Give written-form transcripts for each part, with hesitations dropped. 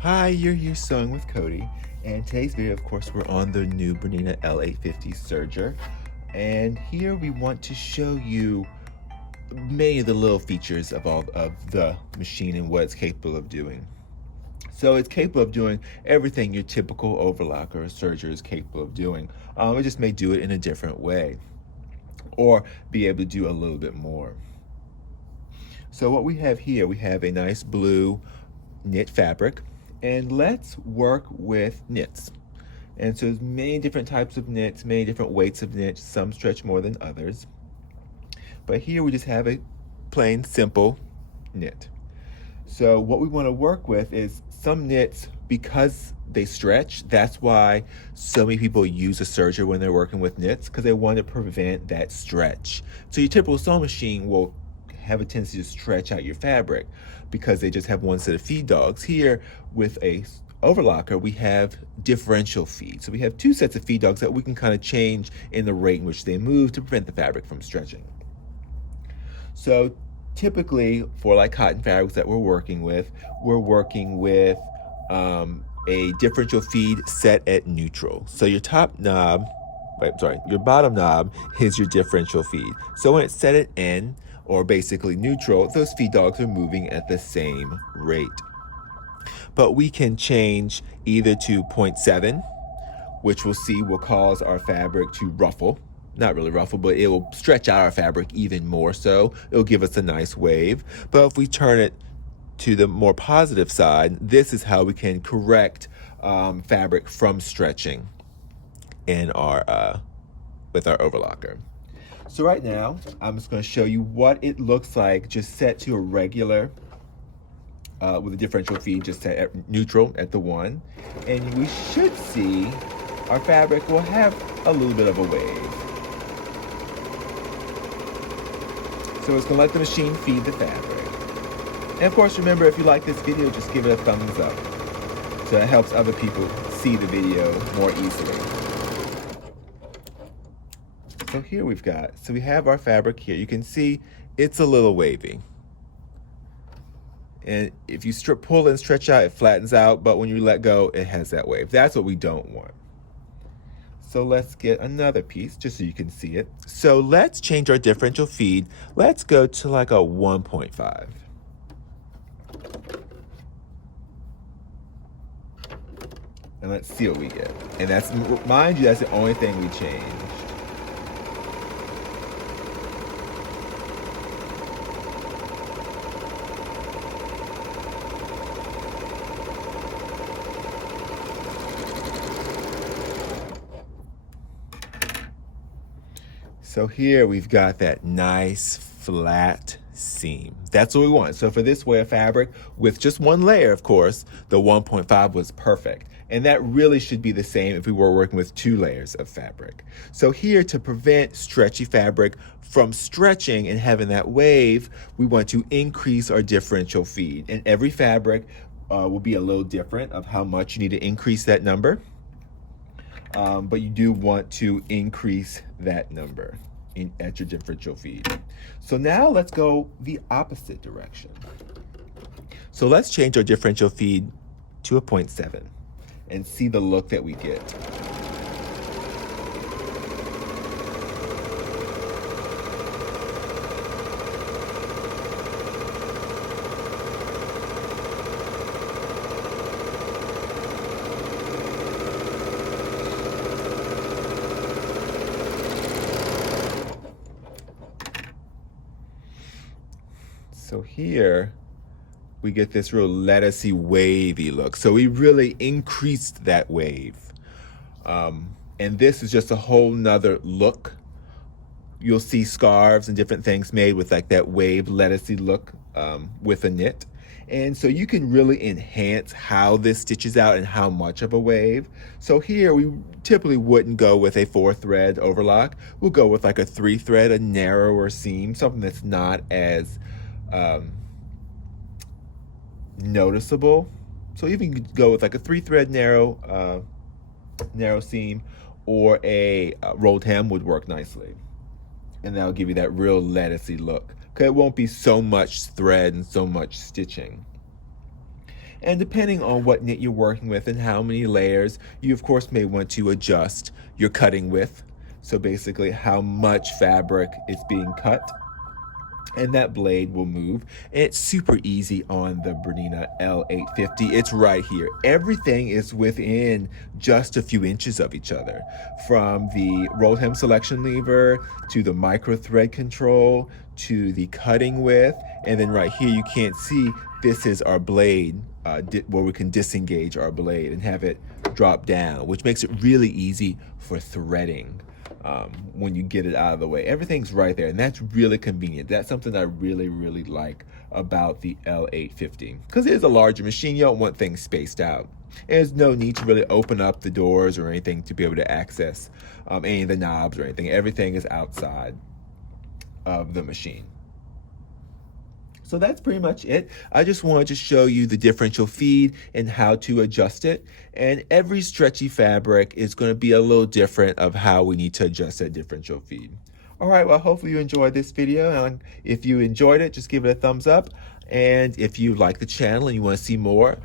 Hi, you're here sewing with Cody, and today's video, of course, we're on the new Bernina L850 serger, and here we want to show you many of the little features of all of the machine and what it's capable of doing. So it's capable of doing everything your typical overlocker or serger is capable of doing. It just may do it in a different way, or be able to do a little bit more. So what we have here, we have a nice blue knit fabric, and let's work with knits. And so there's many different types of knits, many different weights of knits. Some stretch more than others. But here we just have a plain, simple knit. So what we want to work with is some knits, because they stretch, that's why so many people use a serger when they're working with knits, because they want to prevent that stretch. So your typical sewing machine will have a tendency to stretch out your fabric because they just have one set of feed dogs. Here with a overlocker, we have differential feed. So we have two sets of feed dogs that we can kind of change in the rate in which they move to prevent the fabric from stretching. So typically for like cotton fabrics that we're working with a differential feed set at neutral. So your your bottom knob is your differential feed. So when it's set at N, or basically neutral, those feed dogs are moving at the same rate. But we can change either to 0.7, which we'll see will cause our fabric to ruffle. Not really ruffle, but it will stretch out our fabric even more so. It'll give us a nice wave. But if we turn it to the more positive side, this is how we can correct fabric from stretching in our with our overlocker. So right now, I'm just going to show you what it looks like just set to a regular, with a differential feed just set at neutral at the 1. And we should see our fabric will have a little bit of a wave. So it's going to let the machine feed the fabric. And of course, remember, if you like this video, just give it a thumbs up. So that helps other people see the video more easily. So here we have our fabric here. You can see it's a little wavy. And if you pull and stretch out, it flattens out, but when you let go, it has that wave. That's what we don't want. So let's get another piece just so you can see it. So let's change our differential feed. Let's go to like a 1.5. And let's see what we get. And that's, mind you, that's the only thing we changed. So here we've got that nice flat seam. That's what we want. So for this way of fabric, with just one layer, of course, the 1.5 was perfect. And that really should be the same if we were working with 2 layers of fabric. So here, to prevent stretchy fabric from stretching and having that wave, we want to increase our differential feed. And every fabric will be a little different of how much you need to increase that number. But you do want to increase that number at your differential feed. So now let's go the opposite direction. So let's change our differential feed to a 0.7 and see the look that we get. So here we get this real lettucey, wavy look. So we really increased that wave. And this is just a whole nother look. You'll see scarves and different things made with like that wave, lettucey look with a knit. And so you can really enhance how this stitches out and how much of a wave. So here we typically wouldn't go with a 4-thread overlock. We'll go with like a 3-thread, a narrower seam, something that's not as noticeable. So even you could go with like a 3-thread narrow seam, or a rolled hem would work nicely. And that'll give you that real lettucey look, because it won't be so much thread and so much stitching. And depending on what knit you're working with and how many layers, you of course may want to adjust your cutting width. So basically how much fabric is being cut, and that blade will move. And it's super easy on the Bernina L850. It's right here. Everything is within just a few inches of each other, from the rolled hem selection lever to the micro thread control to the cutting width. And then right here, you can't see, this is our blade where we can disengage our blade and have it drop down, which makes it really easy for threading. When you get it out of the way, everything's right there, and that's really convenient. That's something I really like about the L850, because it is a larger machine. You don't want things spaced out, and there's no need to really open up the doors or anything to be able to access any of the knobs or anything. Everything is outside of the machine. So that's pretty much it. I just wanted to show you the differential feed and how to adjust it. And every stretchy fabric is going to be a little different of how we need to adjust that differential feed. All right, well, hopefully you enjoyed this video. And if you enjoyed it, just give it a thumbs up. And if you like the channel and you want to see more,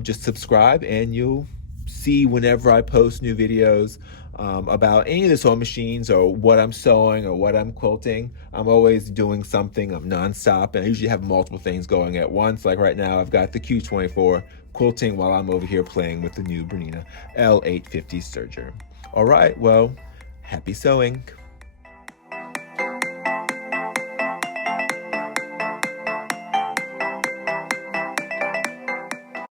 just subscribe and you'll see whenever I post new videos about any of the sewing machines or what I'm sewing or what I'm quilting. I'm always doing something. I'm nonstop, and I usually have multiple things going at once. Like right now, I've got the Q24 quilting while I'm over here playing with the new Bernina L850 serger. All right, well, happy sewing.